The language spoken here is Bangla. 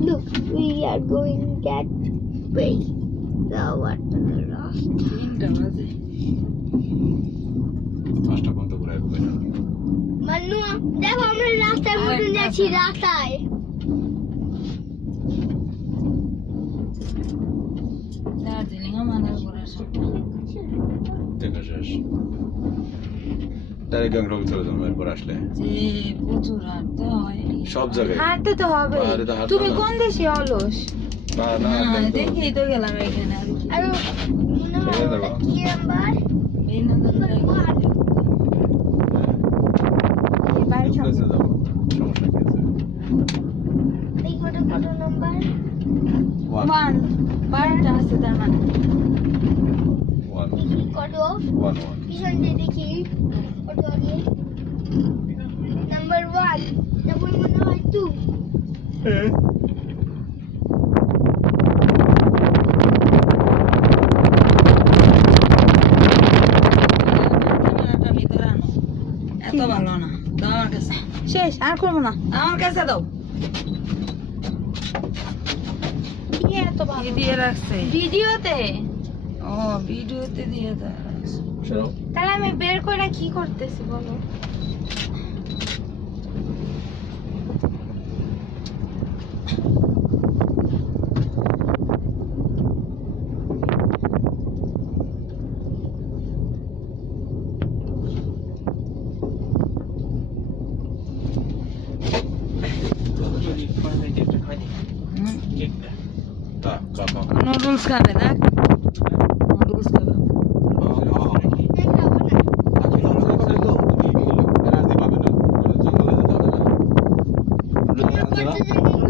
Look, we are going that way. The water lost. 3টা বাজে। 5টা পর্যন্ত ঘুরে আসবো তাই না? মান্নু, দেখো আমরা রাস্তায় মতন যাচ্ছি রাস্তায়। দার্জিলিং আমাদের ঘোরার স্বপ্ন। দেখা শেষ। ডাইরেক্ট গ্যাংটক চলে যাবো এরপর আসলে। যে প্রচুর হাঁটতে হয়। সব জায়গায় হাঁটতে তো হবে। পাহাড়ে তো হাঁটতে তুমি হয় না। কোন দেশে অলস? পাহাড় না না, হাঁটলে তো- দেখেই তো গেলাম এখানে আর কি। আর মনে হয় সেখানে ওটা দেখো। কি নাম্বার? বিনোদন নাম্বার 1। বাইরে ঠিক আছে, যাবো। সমস্যা কি আছে? এই কত নাম্বার? 1 ওয়ান বারোটা আছে তার মানে। 1 দেখি কত? 1 পিছন দিয়ে দেখি কত আগে। নাম্বার 1। তারপর মনে হয় 2। ক্যামেরাটা ভিতরে আনো। এত ভালো না, দাও আমার কাছে। শেষ আর করবো না। আমার কাছে দাও। কি এত ভালো? কি দিয়ে রাখছে? ভিডিওতে। ও, ভিডিওতে দিয়ে রাখছে। সরাও। তাহলে আমি বের করে কি করতেছি বলো? হুম। তা কাকা নুডলস খাবে দেখ, নুডলস খাবে। নাম্বার 2